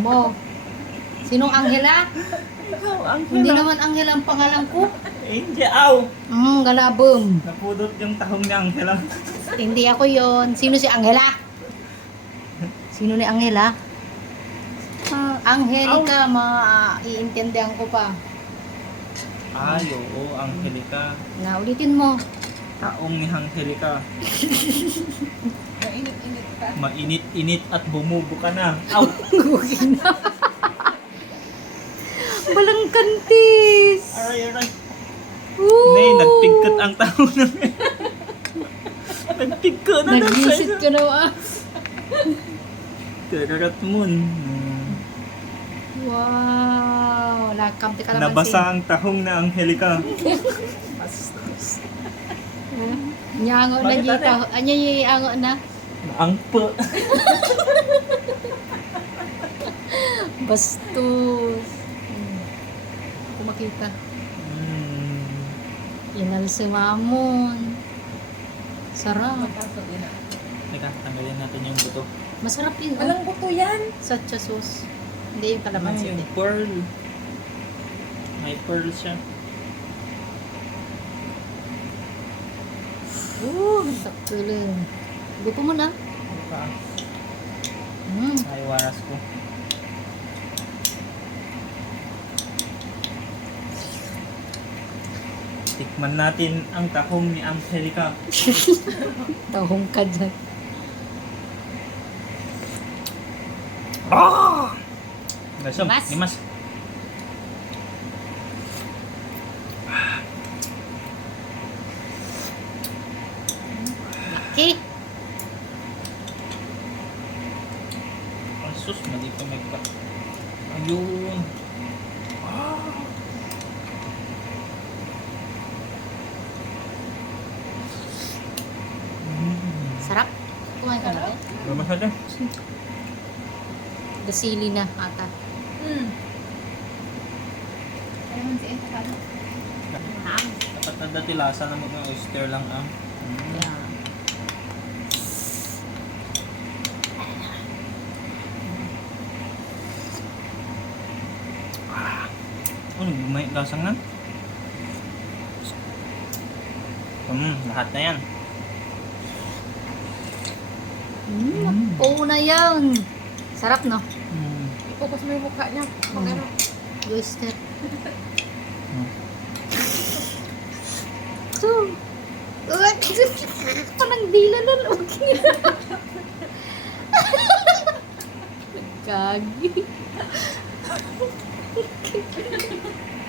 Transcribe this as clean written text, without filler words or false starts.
Mo. Sinong Angela? Ikaw, ang Hindi naman Angela ang pangalan ko. Hindi, aw! Galabom. Napudot yung tahong ni Angela. Hindi ako yon. Sino si Angela? Sino ni Angela? Angelica, maiintindihan ko pa. Ay, oo, Angelica. Na, ulitin mo. Taong ni Angelica. Mainit-init pa. Mainit-init at bumubo ka na. Aw! Gugin na. Balang kantis. Aray. Woo! Nay, nagpigkat ang tahong na. Nagpigkat na Nag-visit ka na ba? Kararat moon. Wow. Nakamti ka naman Nabasa ang tahong na Angelica. Nyango na Bakit, dito. ate? Anya yung ango na. Ang po. Bastos. Ako makita. Inal si Mamon. Sarap. Magkasok yun ah. Teka, tanggalin natin yung buto. Masarap yun. Walang buto yan. Satcha sauce. Hindi yung kalamansi. Yung pearl. May pearl siya. Saktuloy. Gupo mo na. Ay, waras ko. Tikman natin ang tahong ni Angelica. Tahong ka dyan. Ah! Gasam, Mas? imas. Okay. Ang sus, mali pa magka. Ayun. Ah! Sarap. Kumain ka na. Lumas natin. Dasili na ata. Kaya man si Enta ka. Dapat na dati lasa na mga oyster lang ang. Yeah. Ano, may lasang nan? Lahat na yan. Oo na yan. Sarap no? I-focus mo yung mukha niya. Mag-ano. Oyster. Hmm. So, parang dila na okay. Nagkagi. 嗯 Nagkagi. 嗯 Nagkagi. 嗯